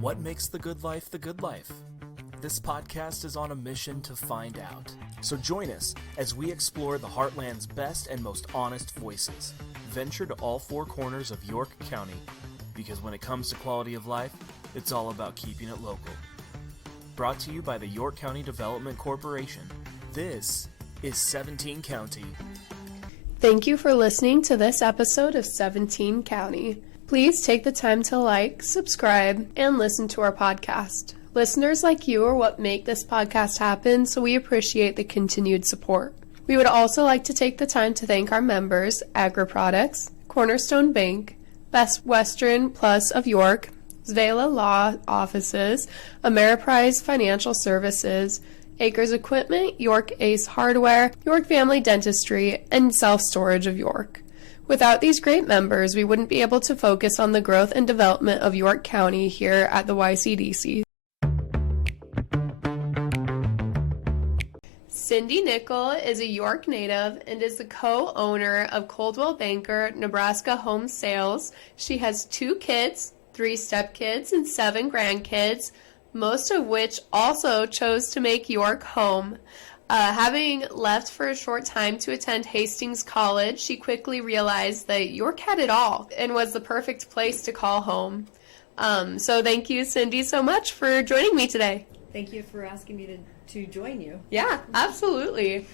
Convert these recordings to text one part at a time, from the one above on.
What makes the good life the good life? This podcast is on a mission to find out. So join us as we explore the Heartland's best and most honest voices. Venture to all four corners of York County, because when it comes to quality of life, it's all about keeping it local. Brought to you by the York County Development Corporation. This is 17 County. Thank you for listening to this episode of 17 County. Please take the time to like, subscribe, and listen to our podcast. Listeners like you are what make this podcast happen, so we appreciate the continued support. We would also like to take the time to thank our members, AgriProducts, Cornerstone Bank, Best Western Plus of York, Zvela Law Offices, Ameriprise Financial Services, Acres Equipment, York Ace Hardware, York Family Dentistry, and Self Storage of York. Without these great members, we wouldn't be able to focus on the growth and development of York County here at the YCDC. Cindi Nickel is a York native and is the co-owner of Coldwell Banker Nebraska Home Sales. She has 2 kids, 3 stepkids, and 7 grandkids, most of which also chose to make York home. Having left for a short time to attend Hastings College, she quickly realized that York had it all and was the perfect place to call home. So thank you, Cindi, so much for joining me today. Thank you for asking me to join you. Yeah, absolutely.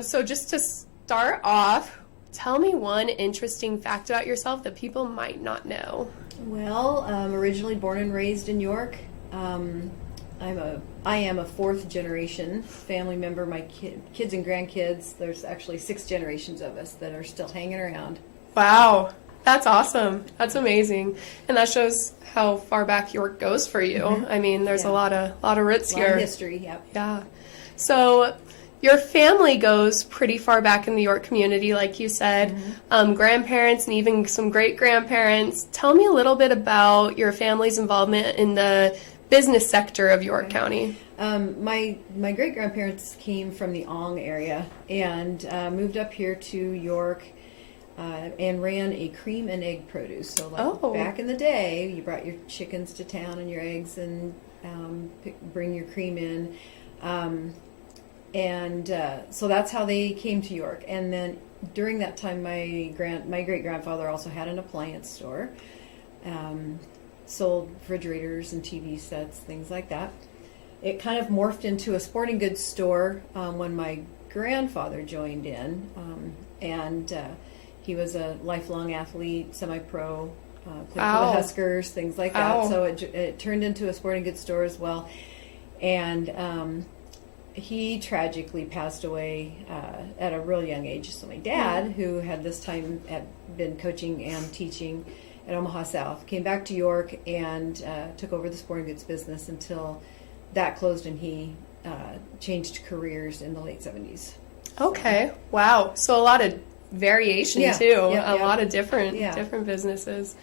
So just to start off, tell me one interesting fact about yourself that people might not know. Well, originally born and raised in York. I am a 4th generation family member. My kids and grandkids, there's actually 6 generations of us that are still hanging around. Wow, that's awesome. That's amazing. And that shows how far back York goes for you. Mm-hmm. I mean, there's a lot of roots here. A lot of history, yep. Yeah. So your family goes pretty far back in the York community, like you said. Mm-hmm. Grandparents and even some great-grandparents. Tell me a little bit about your family's involvement in the business sector of York County. My great-grandparents came from the Ong area and moved up here to York and ran a cream and egg produce. So back in the day, you brought your chickens to town and your eggs and bring your cream in. So that's how they came to York. And then during that time, my great-grandfather also had an appliance store. Sold refrigerators and TV sets, things like that. It kind of morphed into a sporting goods store when my grandfather joined in, and he was a lifelong athlete, semi-pro, played for the Huskers, things like that. So it turned into a sporting goods store as well, and he tragically passed away at a real young age. So my dad, who had this time been coaching and teaching at Omaha South, came back to York and took over the sporting goods business until that closed and he changed careers in the late 70s. Okay, wow. So a lot of variation too, a lot of different businesses.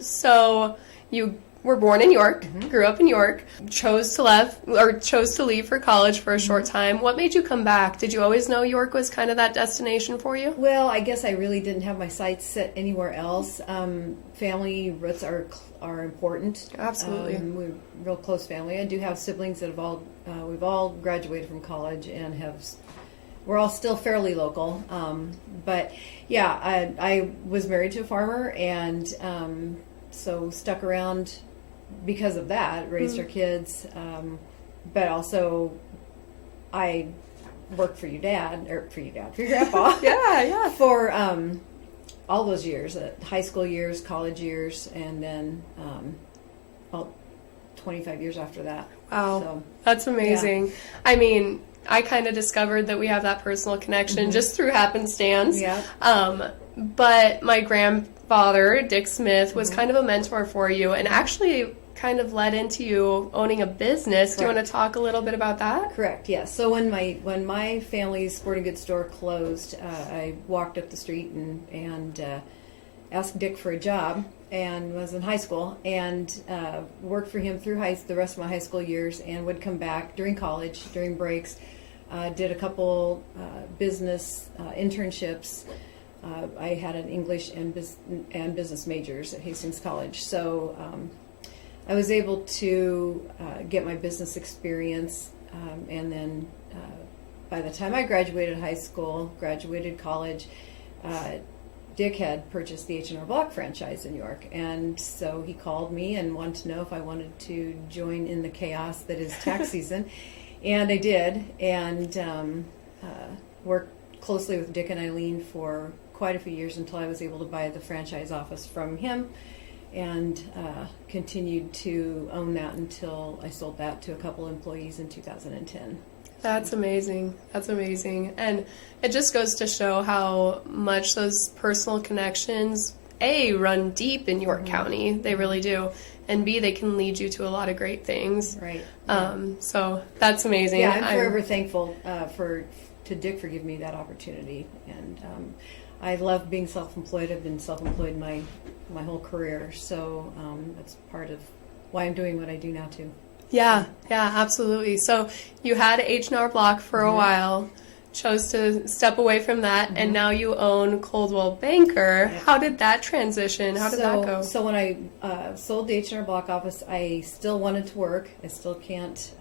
So you were born in York, grew up in York, chose to leave for college for a short time. What made you come back? Did you always know York was kind of that destination for you? Well, I guess I really didn't have my sights set anywhere else. Family roots are important. Absolutely. We're a real close family. I do have siblings that we've all graduated from college and we're all still fairly local. But yeah, I was married to a farmer and so stuck around because of that, raised our kids, but also I worked for your grandpa. yeah. For all those years, high school years, college years, and then 25 years after that. Wow, so, that's amazing. Yeah. I mean, I kind of discovered that we have that personal connection just through happenstance. Yeah. But my grandfather, Dick Smith, was kind of a mentor for you and actually kind of led into you owning a business. Correct. Do you want to talk a little bit about that? Correct, yes. So when my family's sporting goods store closed, I walked up the street and asked Dick for a job and was in high school and worked for him through the rest of my high school years and would come back during college, during breaks, did a couple business internships. I had an English and business majors at Hastings College, so I was able to get my business experience, and then by the time I graduated high school, graduated college, Dick had purchased the H&R Block franchise in York, and so he called me and wanted to know if I wanted to join in the chaos that is tax season, and I did, and worked closely with Dick and Eileen for quite a few years until I was able to buy the franchise office from him, and continued to own that until I sold that to a couple employees in 2010. That's amazing. That's amazing. And it just goes to show how much those personal connections, A, run deep in York County. They really do. And B, they can lead you to a lot of great things. Right. So that's amazing. Yeah, I'm forever thankful to Dick for giving me that opportunity. And I love being self-employed. I've been self-employed my whole career. So that's part of why I'm doing what I do now, too. Yeah, absolutely. So you had H&R Block for a while, chose to step away from that, and now you own Coldwell Banker. How did that transition? How did that go? So when I sold the H&R Block office, I still wanted to work. I still can't,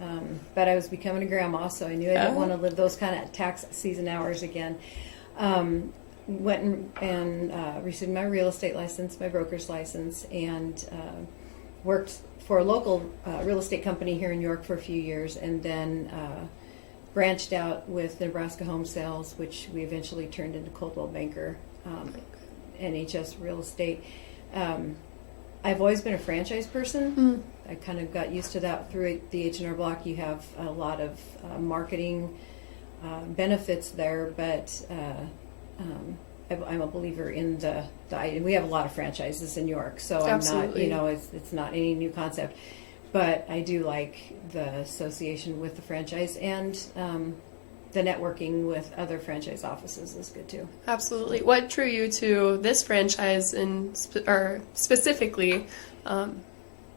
but I was becoming a grandma, so I knew I didn't want to live those kind of tax season hours again. Went and received my real estate license, my broker's license, and worked for a local real estate company here in York for a few years, and then branched out with Nebraska Home Sales, which we eventually turned into Coldwell Banker, NHS Real Estate. I've always been a franchise person. I kind of got used to that through the H&R Block. You have a lot of marketing benefits there, but I'm a believer in the we have a lot of franchises in York, so Absolutely. I'm not, it's not any new concept, but I do like the association with the franchise, and the networking with other franchise offices is good too. Absolutely. What drew you to this franchise or specifically?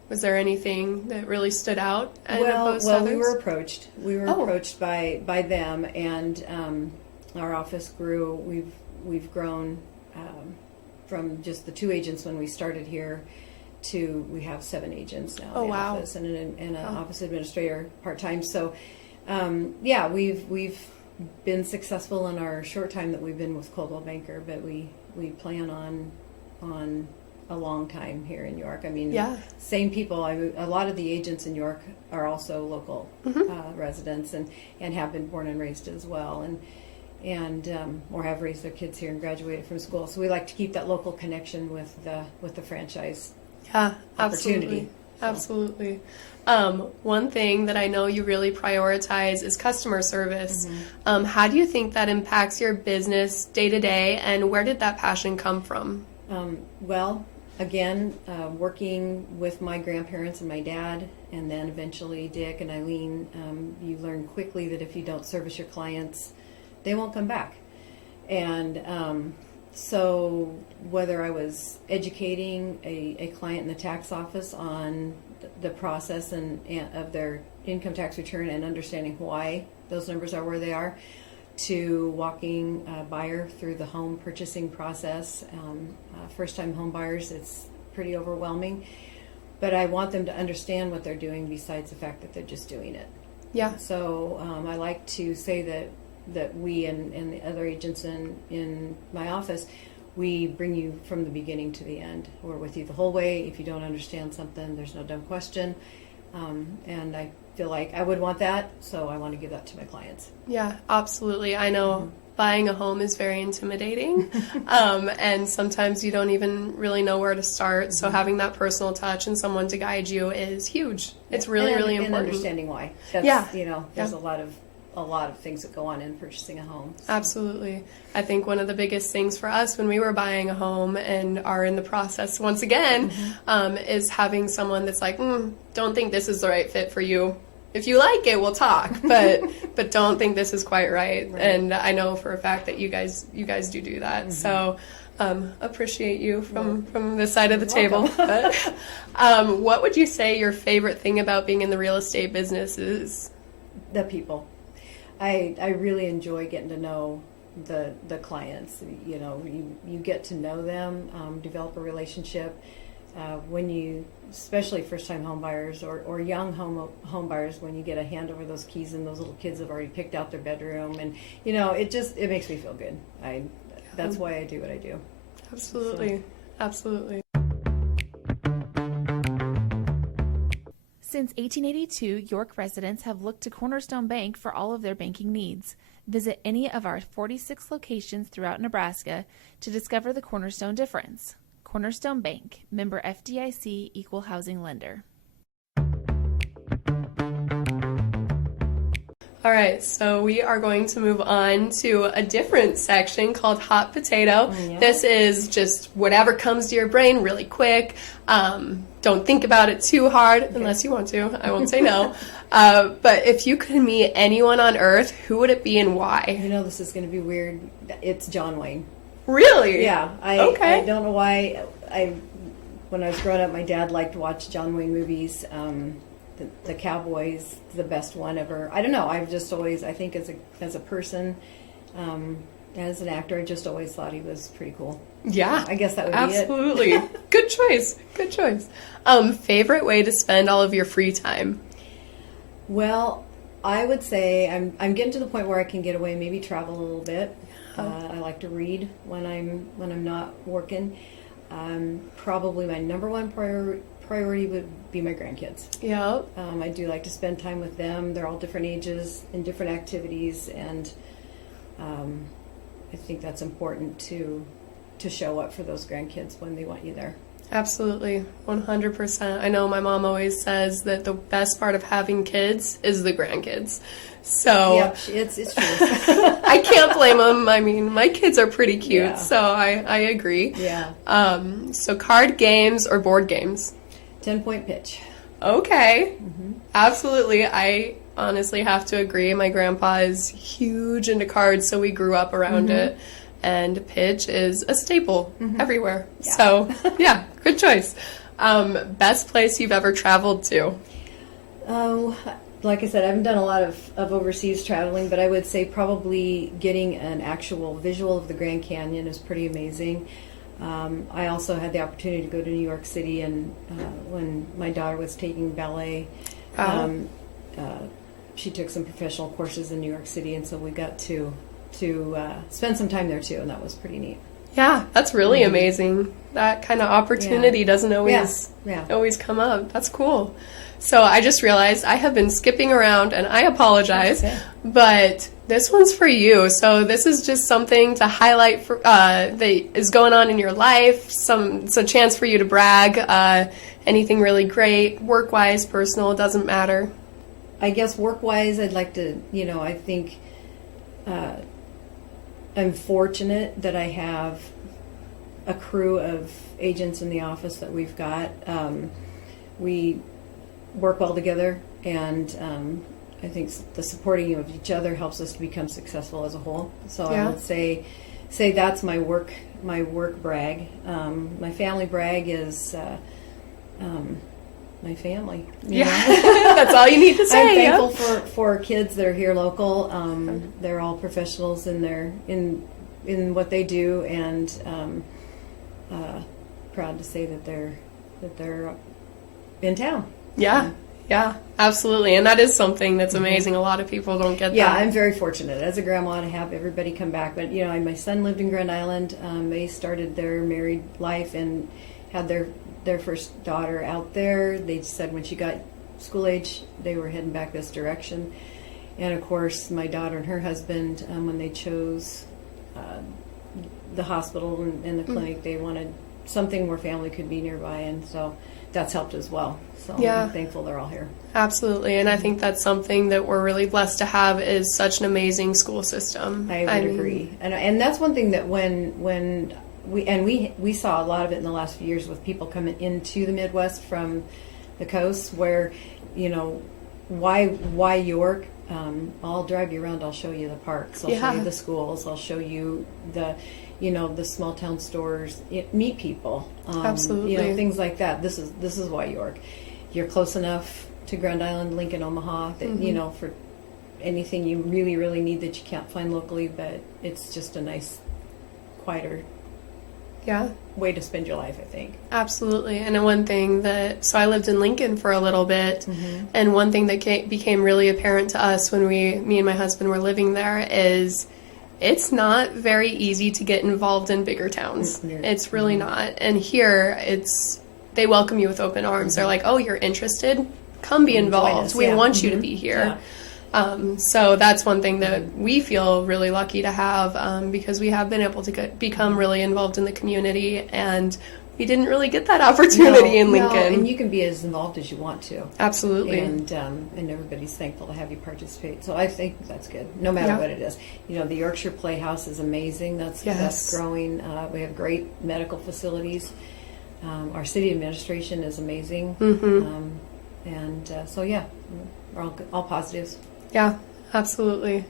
Was there anything that really stood out? Well, we were approached. We were approached by them, and our office grew. We've grown from just the 2 agents when we started here to we have 7 agents now in the office, and an office administrator part-time. So we've been successful in our short time that we've been with Coldwell Banker, but we plan on a long time here in York. I mean, same people. A lot of the agents in York are also local residents and have been born and raised as well, and or have raised their kids here and graduated from school. So we like to keep that local connection with the franchise. Yeah, opportunity. Absolutely. One thing that I know you really prioritize is customer service. How do you think that impacts your business day to day, and where did that passion come from? Well, again, working with my grandparents and my dad, and then eventually Dick and Eileen, you learn quickly that if you don't service your clients, they won't come back. And so whether I was educating a client in the tax office on the process and of their income tax return and understanding why those numbers are where they are, to walking a buyer through the home purchasing process. First-time home buyers, it's pretty overwhelming, but I want them to understand what they're doing besides the fact that they're just doing it. Yeah. So I like to say that we and the other agents in my office, we bring you from the beginning to the end. We're with you the whole way. If you don't understand something, there's no dumb question. And I feel like I would want that, so I want to give that to my clients. Yeah, absolutely. I know buying a home is very intimidating, and sometimes you don't even really know where to start. So having that personal touch and someone to guide you is huge. It's really important. And understanding why. That's, there's a lot of things that go on in purchasing a home. So. Absolutely. I think one of the biggest things for us when we were buying a home and are in the process once again is having someone that's like, don't think this is the right fit for you. If you like it, we'll talk, but don't think this is quite right. And I know for a fact that you guys do that. So appreciate you from this side of the table. But what would you say your favorite thing about being in the real estate business is? The people. I really enjoy getting to know the clients. You get to know them, develop a relationship, when you, especially first-time home buyers or young home buyers, when you get a hand over those keys and those little kids have already picked out their bedroom, and it makes me feel good. That's why I do what I do. Absolutely. Absolutely. Since 1882, York residents have looked to Cornerstone Bank for all of their banking needs. Visit any of our 46 locations throughout Nebraska to discover the Cornerstone difference. Cornerstone Bank, member FDIC, equal housing lender. All right, so we are going to move on to a different section called Hot Potato. Yeah. This is just whatever comes to your brain really quick. Don't think about it too hard, unless you want to. I won't say no. But if you could meet anyone on Earth, who would it be and why? This is going to be weird. It's John Wayne. Really? Yeah. I don't know why. When I was growing up, my dad liked to watch John Wayne movies. The Cowboys, the best one ever. I don't know. I've just always, I think as a person, as an actor, I just always thought he was pretty cool. Yeah. I guess that would absolutely. be it. Good choice. Good choice. Favorite way to spend all of your free time? Well, I would say I'm getting to the point where I can get away, maybe travel a little bit. I like to read when I'm not working. Probably my number one priority would be my grandkids. Yeah. I do like to spend time with them. They're all different ages and different activities, and I think that's important to show up for those grandkids when they want you there. Absolutely, 100%. I know my mom always says that the best part of having kids is the grandkids. So yeah, it's true. I can't blame them. I mean, my kids are pretty cute, Yeah. so I agree. Yeah. So card games or board games? 10-point pitch. Okay. Mm-hmm. Absolutely. I honestly have to agree. My grandpa is huge into cards, so we grew up around it. And pitch is a staple everywhere. Yeah. So, yeah, good choice. Best place you've ever traveled to? Oh, like I said, I haven't done a lot of overseas traveling, but I would say probably getting an actual visual of the Grand Canyon is pretty amazing. I also had the opportunity to go to New York City, and when my daughter was taking ballet, she took some professional courses in New York City, and so we got to spend some time there too, and that was pretty neat. Yeah, that's really amazing. That kind of opportunity doesn't always come up. That's cool. So I just realized I have been skipping around, and I apologize, but this one's for you. So this is just something to highlight that is going on in your life. It's a chance for you to brag. Anything really great, work-wise, personal, it doesn't matter. I guess work-wise, I'd like to, I think I'm fortunate that I have a crew of agents in the office that we've got. We work well together, and I think the supporting of each other helps us to become successful as a whole. So I would say that's my work brag. My family brag is my family. Yeah, that's all you need to say. I'm thankful for kids that are here local. They're all professionals in what they do, and proud to say that they're in town. Yeah, absolutely. And that is something that's amazing. A lot of people don't get that. Yeah, I'm very fortunate as a grandma to have everybody come back. But, my son lived in Grand Island. They started their married life and had their first daughter out there. They said when she got school age, they were heading back this direction. And, of course, my daughter and her husband, when they chose the hospital and the clinic, they wanted something where family could be nearby. And so that's helped as well. So I'm thankful they're all here. Absolutely, and I think that's something that we're really blessed to have is such an amazing school system. I would agree, and that's one thing that when we saw a lot of it in the last few years with people coming into the Midwest from the coast, where why York? I'll drive you around. I'll show you the parks. I'll show you the schools. I'll show you the small town stores. Meet people. Absolutely. Things like that. This is why York. You're close enough to Grand Island, Lincoln, Omaha that for anything you really, really need that you can't find locally, but it's just a nice, quieter Yeah. way to spend your life, I think. Absolutely. And one thing so I lived in Lincoln for a little bit, and one thing that became really apparent to us when me and my husband were living there is it's not very easy to get involved in bigger towns. It's really not. And here, they welcome you with open arms. They're like, oh, you're interested? Come be involved. We want you to be here. So that's one thing that we feel really lucky to have, because we have been able to become really involved in the community, and we didn't really get that opportunity in Lincoln. No, and you can be as involved as you want to. Absolutely. And everybody's thankful to have you participate. So I think that's good, no matter what it is. You know, the Yorkshire Playhouse is amazing. That's growing. We have great medical facilities. Our city administration is amazing. So yeah, we're all positives. Yeah, absolutely.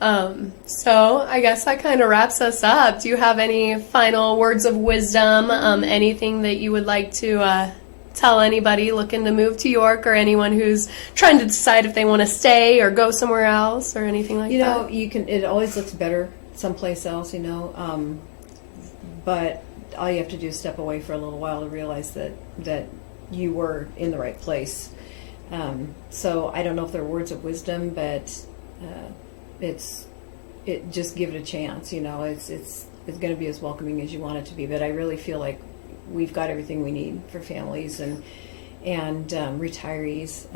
So I guess that kind of wraps us up. Do you have any final words of wisdom? Anything that you would like to tell anybody looking to move to York, or anyone who's trying to decide if they want to stay or go somewhere else or anything like that? You know, it always looks better someplace else, but all you have to do is step away for a little while to realize that you were in the right place. So I don't know if they're words of wisdom, but just give it a chance. It's going to be as welcoming as you want it to be. But I really feel like we've got everything we need for families and retirees.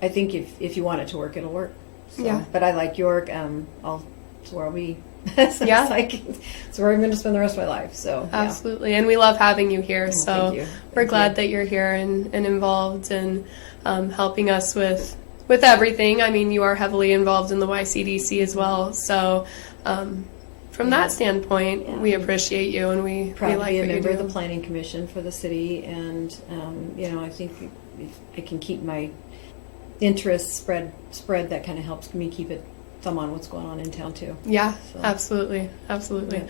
I think if you want it to work, it'll work. So, yeah. But I like York. It's where I'll be. It's where I'm going to spend the rest of my life. So absolutely, and we love having you here. Thank you. We're glad that you're here and involved and helping us with everything. I mean, you are heavily involved in the YCDC as well. So from that standpoint, we appreciate you, and we proud like to be a what member you of do. the Planning Commission for the city, and I think if I can keep my interests spread, that kind of helps me keep it thumb on what's going on in town too. Yeah, so. absolutely. Yeah.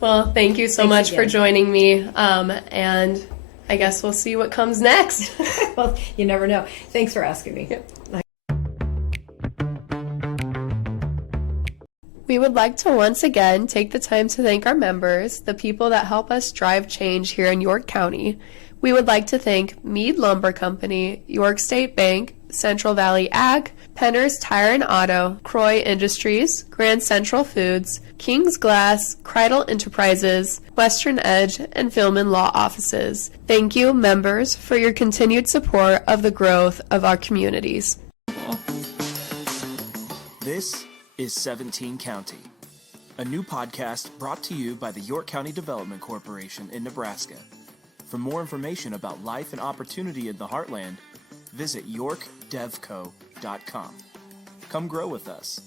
Well, thank you so Thanks much again. for joining me, and I guess we'll see what comes next. Well, you never know. Thanks for asking me. Yep. We would like to once again take the time to thank our members, the people that help us drive change here in York County. We would like to thank Meade Lumber Company, York State Bank, Central Valley Ag, Penner's Tire and Auto, Croy Industries, Grand Central Foods, King's Glass, Kreidel Enterprises, Western Edge, and Philman Law Offices. Thank you, members, for your continued support of the growth of our communities. This is 17 County, a new podcast brought to you by the York County Development Corporation in Nebraska. For more information about life and opportunity in the Heartland, visit yorkdevco.com. Come grow with us.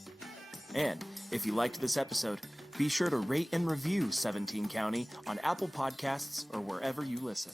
And if you liked this episode, be sure to rate and review 17 County on Apple Podcasts or wherever you listen.